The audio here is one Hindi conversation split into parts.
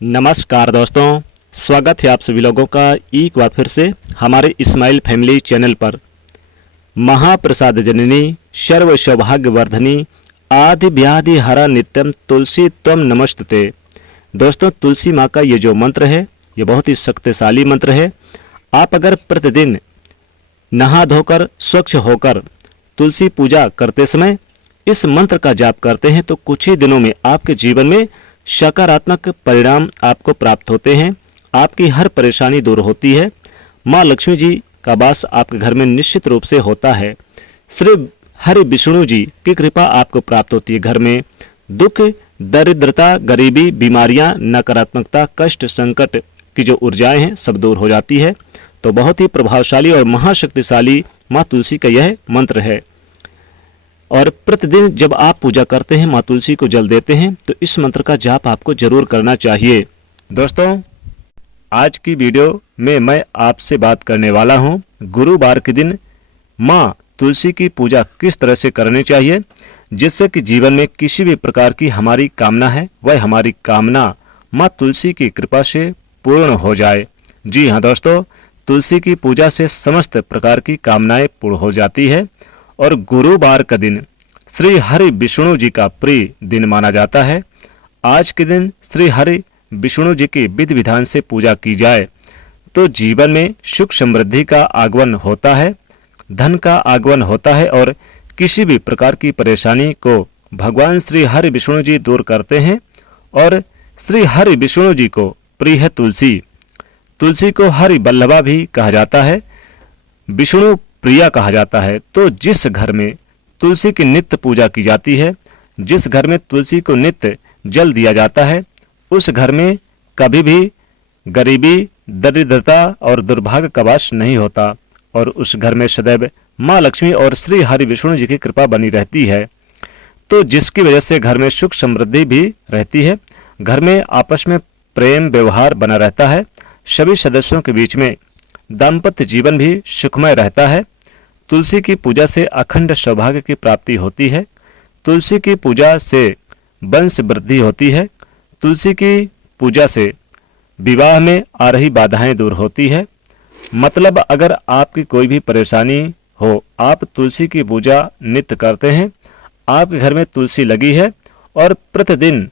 नमस्कार दोस्तों, स्वागत है आप सभी लोगों का एक बार फिर से हमारे इस्माइल फैमिली चैनल पर। महाप्रसाद जननी सर्व सौभाग्यवर्धनी आदि व्याधि हरा नित्यम तुलसी त्वम नमस्तुते। दोस्तों, तुलसी माँ का ये जो मंत्र है ये बहुत ही शक्तिशाली मंत्र है। आप अगर प्रतिदिन नहा धोकर स्वच्छ होकर तुलसी पूजा करते समय इस मंत्र का जाप करते हैं तो कुछ ही दिनों में आपके जीवन में सकारात्मक परिणाम आपको प्राप्त होते हैं। आपकी हर परेशानी दूर होती है। माँ लक्ष्मी जी का वास आपके घर में निश्चित रूप से होता है। श्री हरि विष्णु जी की कृपा आपको प्राप्त होती है। घर में दुख, दरिद्रता, गरीबी, बीमारियां, नकारात्मकता, कष्ट, संकट की जो ऊर्जाएं हैं सब दूर हो जाती है। तो बहुत ही प्रभावशाली और महाशक्तिशाली माँ तुलसी का यह मंत्र है। और प्रतिदिन जब आप पूजा करते हैं, माँ तुलसी को जल देते हैं, तो इस मंत्र का जाप आपको जरूर करना चाहिए। दोस्तों, आज की वीडियो में मैं आपसे बात करने वाला हूं गुरुवार के दिन माँ तुलसी की पूजा किस तरह से करनी चाहिए, जिससे कि जीवन में किसी भी प्रकार की हमारी कामना है वह हमारी कामना माँ तुलसी की कृपा से पूर्ण हो जाए। जी हाँ दोस्तों, तुलसी की पूजा से समस्त प्रकार की कामनाएं पूर्ण हो जाती है। और गुरुवार का दिन श्री हरि विष्णु जी का प्रिय दिन माना जाता है। आज के दिन श्री हरि विष्णु जी की विधि विधान से पूजा की जाए तो जीवन में सुख समृद्धि का आगमन होता है, धन का आगमन होता है और किसी भी प्रकार की परेशानी को भगवान श्री हरि विष्णु जी दूर करते हैं। और श्री हरि विष्णु जी को प्रिय है तुलसी। तुलसी को हरि बल्लभा भी कहा जाता है, विष्णु प्रिया कहा जाता है। तो जिस घर में तुलसी की नित्य पूजा की जाती है, जिस घर में तुलसी को नित्य जल दिया जाता है, उस घर में कभी भी गरीबी, दरिद्रता और दुर्भाग्य का वास नहीं होता और उस घर में सदैव माँ लक्ष्मी और श्री हरि विष्णु जी की कृपा बनी रहती है। तो जिसकी वजह से घर में सुख समृद्धि भी रहती है, घर में आपस में प्रेम व्यवहार बना रहता है, सभी सदस्यों के बीच में दाम्पत्य जीवन भी सुखमय रहता है। तुलसी की पूजा से अखंड सौभाग्य की प्राप्ति होती है। तुलसी की पूजा से वंश वृद्धि होती है। तुलसी की पूजा से विवाह में आ रही बाधाएं दूर होती है। मतलब अगर आपकी कोई भी परेशानी हो, आप तुलसी की पूजा नित्य करते हैं, आपके घर में तुलसी लगी है और प्रतिदिन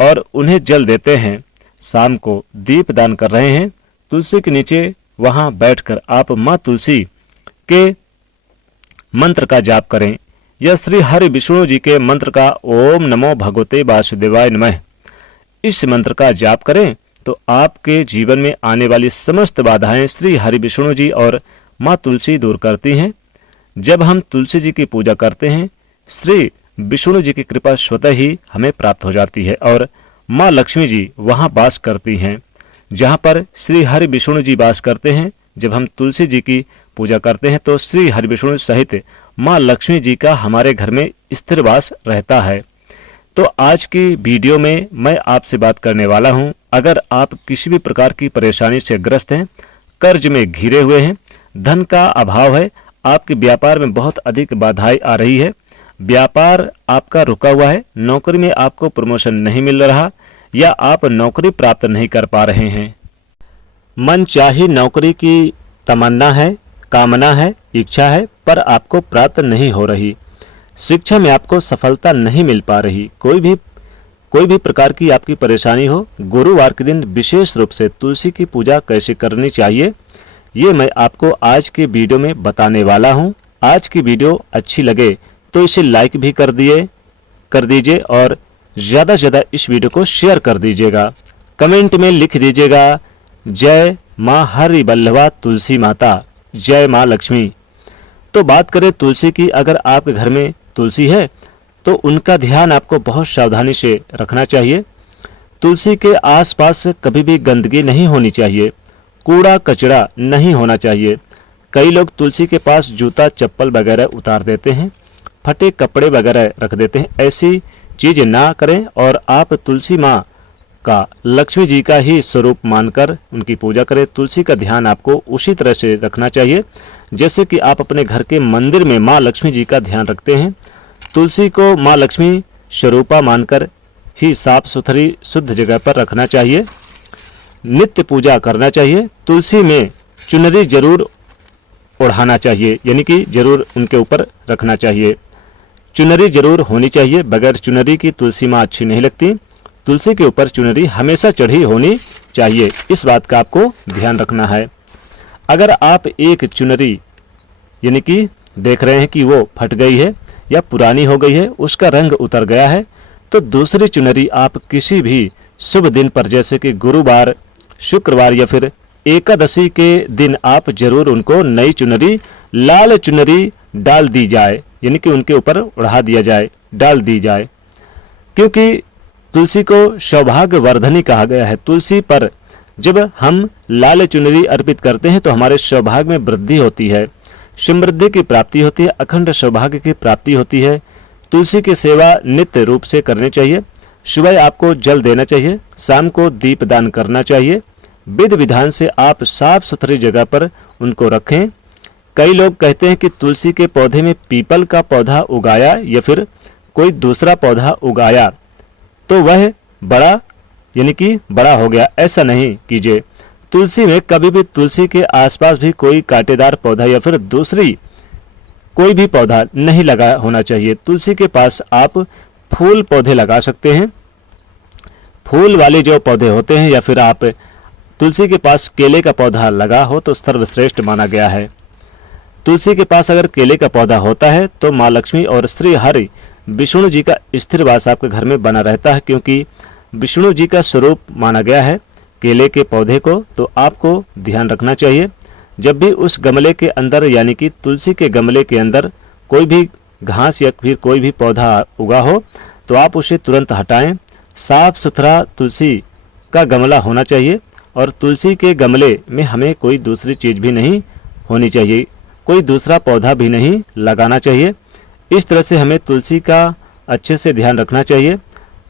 और उन्हें जल देते हैं, शाम को दीप दान कर रहे हैं, तुलसी के नीचे वहां बैठकर आप माँ तुलसी के मंत्र का जाप करें या श्री हरि विष्णु जी के मंत्र का ओम नमो भगवते वासुदेवाय नमः इस मंत्र का जाप करें तो आपके जीवन में आने वाली समस्त बाधाएं श्री हरि विष्णु जी और माँ तुलसी दूर करती हैं। जब हम तुलसी जी की पूजा करते हैं, श्री विष्णु जी की कृपा स्वतः ही हमें प्राप्त हो जाती है और माँ लक्ष्मी जी वहां वास करती हैं जहां पर श्री हरि विष्णु जी वास करते हैं। जब हम तुलसी जी की पूजा करते हैं तो श्री हरि विष्णु सहित माँ लक्ष्मी जी का हमारे घर में स्थिर वास रहता है। तो आज की वीडियो में मैं आपसे बात करने वाला हूं, अगर आप किसी भी प्रकार की परेशानी से ग्रस्त हैं, कर्ज में घिरे हुए हैं, धन का अभाव है, आपके व्यापार में बहुत अधिक बाधाएं आ रही है, व्यापार आपका रुका हुआ है, नौकरी में आपको प्रमोशन नहीं मिल रहा या आप नौकरी प्राप्त नहीं कर पा रहे हैं, मन चाही नौकरी की तमन्ना है, कामना है, इच्छा है, पर आपको प्राप्त नहीं हो रही, शिक्षा में आपको सफलता नहीं मिल पा रही, कोई भी प्रकार की आपकी परेशानी हो, गुरुवार के दिन विशेष रूप से तुलसी की पूजा कैसे करनी चाहिए ये मैं आपको आज के वीडियो में बताने वाला हूं। आज की वीडियो अच्छी लगे तो इसे लाइक भी कर दीजिए और ज़्यादा से ज़्यादा इस वीडियो को शेयर कर दीजिएगा। कमेंट में लिख दीजिएगा जय माँ हरि बल्लभा तुलसी माता, जय माँ लक्ष्मी। तो बात करें तुलसी की, अगर आपके घर में तुलसी है तो उनका ध्यान आपको बहुत सावधानी से रखना चाहिए। तुलसी के आसपास कभी भी गंदगी नहीं होनी चाहिए, कूड़ा कचरा नहीं होना चाहिए। कई लोग तुलसी के पास जूता चप्पल वगैरह उतार देते हैं, फटे कपड़े वगैरह रख देते हैं, ऐसी चीज ना करें और आप तुलसी माँ का लक्ष्मी जी का ही स्वरूप मानकर उनकी पूजा करें। तुलसी का ध्यान आपको उसी तरह से रखना चाहिए जैसे कि आप अपने घर के मंदिर में माँ लक्ष्मी जी का ध्यान रखते हैं। तुलसी को माँ लक्ष्मी स्वरूपा मानकर ही साफ सुथरी शुद्ध जगह पर रखना चाहिए। नित्य पूजा करना चाहिए। तुलसी में चुनरी जरूर ओढ़ाना चाहिए, यानी कि जरूर उनके ऊपर रखना चाहिए। चुनरी जरूर होनी चाहिए, बगैर चुनरी की तुलसी माँ अच्छी नहीं लगती। तुलसी के ऊपर चुनरी हमेशा चढ़ी होनी चाहिए, इस बात का आपको ध्यान रखना है। अगर आप एक चुनरी यानी कि देख रहे हैं कि वो फट गई है या पुरानी हो गई है, उसका रंग उतर गया है, तो दूसरी चुनरी आप किसी भी शुभ दिन पर, जैसे कि गुरुवार, शुक्रवार या फिर एकादशी के दिन आप जरूर उनको नई चुनरी, लाल चुनरी डाल दी जाए, यानी कि उनके ऊपर ओढ़ा दिया जाए, डाल दी जाए। क्योंकि तुलसी को सौभाग्य वर्धनी कहा गया है। तुलसी पर जब हम लाल चुनरी अर्पित करते हैं तो हमारे सौभाग्य में वृद्धि होती है, समृद्धि की प्राप्ति होती है, अखंड सौभाग्य की प्राप्ति होती है। तुलसी की सेवा नित्य रूप से करनी चाहिए। सुबह आपको जल देना चाहिए, शाम को दीप दान करना चाहिए। विधि विधान से आप साफ सुथरी जगह पर उनको रखें। कई लोग कहते हैं कि तुलसी के पौधे में पीपल का पौधा उगाया या फिर कोई दूसरा पौधा उगाया तो वह बड़ा यानी कि बड़ा हो गया। ऐसा नहीं कीजिए। तुलसी में कभी भी तुलसी के आसपास भी कोई कांटेदार पौधा या फिर दूसरी कोई भी पौधा नहीं लगा होना चाहिए। तुलसी के पास आप फूल पौधे लगा सकते हैं, फूल वाले जो पौधे होते हैं, या फिर आप तुलसी के पास केले का पौधा लगा हो तो सर्वश्रेष्ठ माना गया है। तुलसी के पास अगर केले का पौधा होता है तो माँ लक्ष्मी और श्री हरि विष्णु जी का स्थिर वास आपके घर में बना रहता है, क्योंकि विष्णु जी का स्वरूप माना गया है केले के पौधे को। तो आपको ध्यान रखना चाहिए, जब भी उस गमले के अंदर यानी कि तुलसी के गमले के अंदर कोई भी घास या फिर कोई भी पौधा उगा हो तो आप उसे तुरंत हटाएं। साफ सुथरा तुलसी का गमला होना चाहिए और तुलसी के गमले में हमें कोई दूसरी चीज़ भी नहीं होनी चाहिए, कोई दूसरा पौधा भी नहीं लगाना चाहिए। इस तरह से हमें तुलसी का अच्छे से ध्यान रखना चाहिए,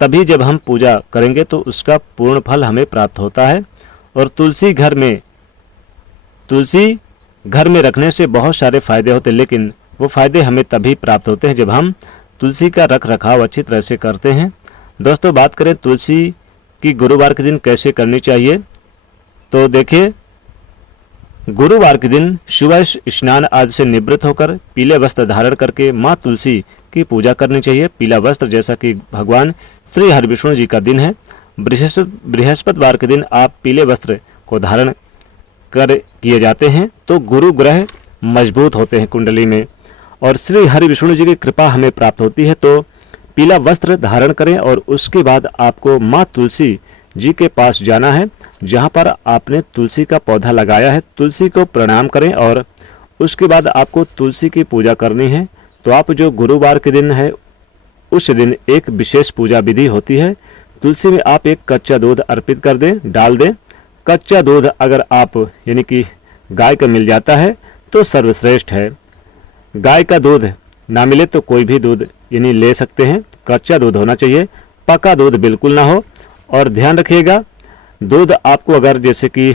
तभी जब हम पूजा करेंगे तो उसका पूर्ण फल हमें प्राप्त होता है। और तुलसी घर में रखने से बहुत सारे फायदे होते हैं, लेकिन वो फायदे हमें तभी प्राप्त होते हैं जब हम तुलसी का रख रखाव अच्छी तरह से करते हैं। दोस्तों, बात करें तुलसी की गुरुवार के दिन कैसे करनी चाहिए, तो देखिए, गुरुवार के दिन सुबह स्नान आदि से निवृत्त होकर पीले वस्त्र धारण करके माँ तुलसी की पूजा करनी चाहिए। पीला वस्त्र, जैसा कि भगवान श्री हरि विष्णु जी का दिन है, बृहस्पतिवार के दिन आप पीले वस्त्र को धारण कर किए जाते हैं तो गुरु ग्रह मजबूत होते हैं कुंडली में और श्री हरि विष्णु जी की कृपा हमें प्राप्त होती है। तो पीला वस्त्र धारण करें और उसके बाद आपको माँ तुलसी जी के पास जाना है, जहाँ पर आपने तुलसी का पौधा लगाया है। तुलसी को प्रणाम करें और उसके बाद आपको तुलसी की पूजा करनी है। तो आप जो गुरुवार के दिन है उस दिन एक विशेष पूजा विधि होती है। तुलसी में आप एक कच्चा दूध अर्पित कर दें, डाल दें। कच्चा दूध अगर आप यानी कि गाय का मिल जाता है तो सर्वश्रेष्ठ है। गाय का दूध ना मिले तो कोई भी दूध यानी ले सकते हैं। कच्चा दूध होना चाहिए, पका दूध बिल्कुल ना हो। और ध्यान रखिएगा, दूध आपको अगर जैसे कि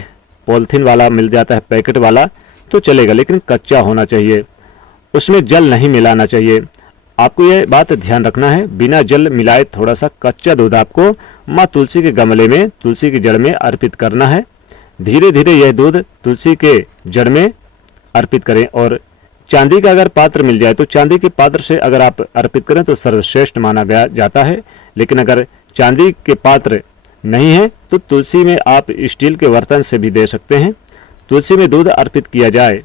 पॉलिथीन वाला मिल जाता है, पैकेट वाला, तो चलेगा, लेकिन कच्चा होना चाहिए, उसमें जल नहीं मिलाना चाहिए। आपको यह बात ध्यान रखना है, बिना जल मिलाए थोड़ा सा कच्चा दूध आपको माँ तुलसी के गमले में, तुलसी की जड़ में अर्पित करना है। धीरे धीरे यह दूध तुलसी के जड़ में अर्पित करें। और चांदी का अगर पात्र मिल जाए तो चांदी के पात्र से अगर आप अर्पित करें तो सर्वश्रेष्ठ माना गया जाता है। लेकिन अगर चांदी के पात्र नहीं है तो तुलसी में आप स्टील के बर्तन से भी दे सकते हैं। तुलसी में दूध अर्पित किया जाए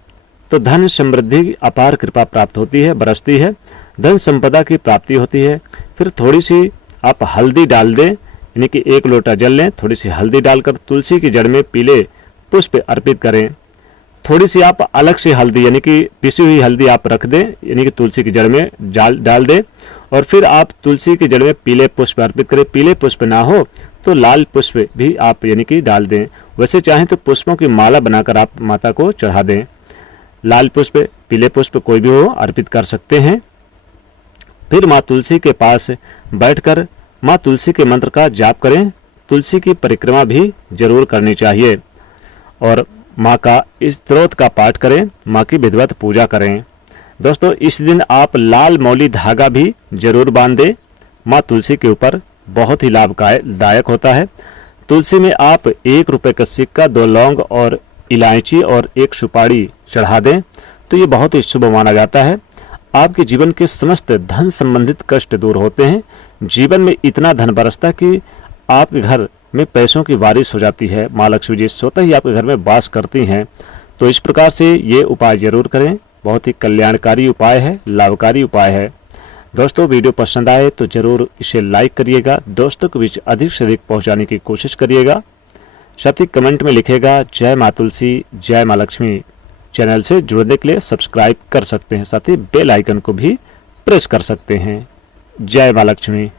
तो धन समृद्धि अपार कृपा प्राप्त होती है, बरसती है, धन संपदा की प्राप्ति होती है। फिर थोड़ी सी आप हल्दी डाल दें, यानी कि 1 लोटा जल लें, थोड़ी सी हल्दी डालकर तुलसी की जड़ में पीले पुष्प अर्पित करें। थोड़ी सी आप अलग से हल्दी यानी कि पिसी हुई हल्दी आप रख दें, यानी कि तुलसी की जड़ में डाल दें। और फिर आप तुलसी की जड़ में पीले पुष्प अर्पित करें। पीले पुष्प ना हो तो लाल पुष्प भी आप यानी कि डाल दें। वैसे चाहें तो पुष्पों की माला बनाकर आप माता को चढ़ा दें। लाल पुष्प, पीले पुष्प कोई भी हो अर्पित कर सकते हैं। फिर माँ तुलसी के पास बैठकर माँ तुलसी के मंत्र का जाप करें। तुलसी की परिक्रमा भी जरूर करनी चाहिए और माँ का स्तोत्र का पाठ करें, माँ की विधिवत पूजा करें। दोस्तों, इस दिन आप लाल मौली धागा भी जरूर बांध दें। माँ तुलसी के ऊपर बहुत ही लाभदायक होता है। तुलसी में आप 1 रुपए का सिक्का, 2 लौंग और इलायची और 1 सुपारी चढ़ा दें तो ये बहुत ही शुभ माना जाता है। आपके जीवन के समस्त धन संबंधित कष्ट दूर होते हैं। जीवन में इतना धन बरसता कि आपके घर में पैसों की बारिश हो जाती है। माँ लक्ष्मी जी स्वतः ही आपके घर में वास करती हैं। तो इस प्रकार से ये उपाय जरूर करें। बहुत ही कल्याणकारी उपाय है, लाभकारी उपाय है। दोस्तों, वीडियो पसंद आए तो जरूर इसे लाइक करिएगा, दोस्तों के बीच अधिक से अधिक पहुंचाने की कोशिश करिएगा। साथ ही कमेंट में लिखेगा जय माँ तुलसी, जय माँ लक्ष्मी। चैनल से जुड़ने के लिए सब्सक्राइब कर सकते हैं, साथ ही बेल आइकन को भी प्रेस कर सकते हैं। जय माँ लक्ष्मी।